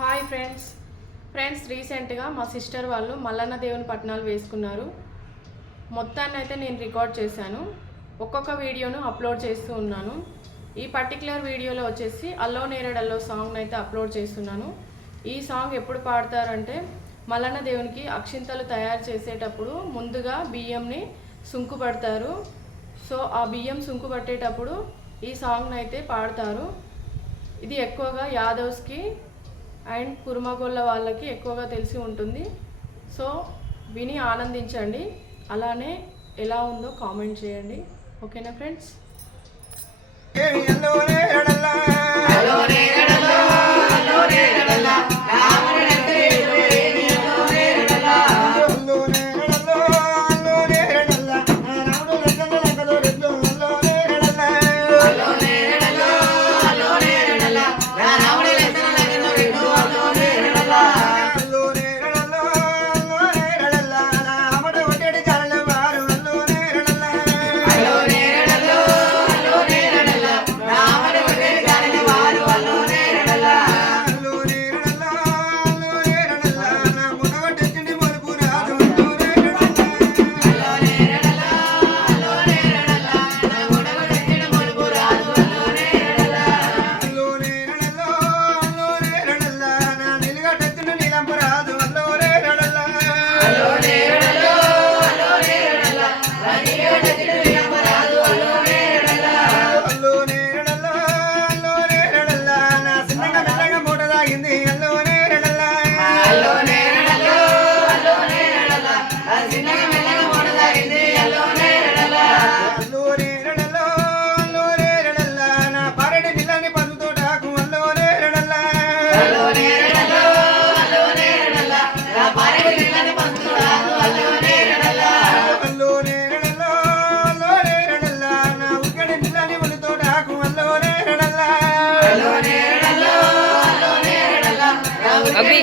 Hi friends రీసెంట్గా మా sister వాళ్ళు మల్లన్న దేవుని పట్నాలు వేసుకున్నారు. మొత్తాన్ని అయితే నేను రికార్డ్ చేశాను. ఒక్కొక్క వీడియోను అప్లోడ్ చేస్తూ ఉన్నాను. ఈ పర్టికులర్ వీడియోలో వచ్చేసి అల్లో నేరడల్లో సాంగ్ అయితే అప్లోడ్ చేస్తున్నాను. ఈ సాంగ్ ఎప్పుడు పాడతారంటే మల్లన్న దేవునికి అక్షింతలు తయారు చేసేటప్పుడు ముందుగా బియ్యంని సుంకు పడతారు. సో ఆ బియ్యం సుంకు పట్టేటప్పుడు ఈ సాంగ్ని అయితే పాడతారు. ఇది ఎక్కువగా యాదవ్స్కి అండ్ కుర్మగొల్ల వాళ్ళకి ఎక్కువగా తెలిసి ఉంటుంది. సో విని ఆనందించండి, అలానే ఎలా ఉందో కామెంట్ చేయండి. ఓకేనా ఫ్రెండ్స్? अभी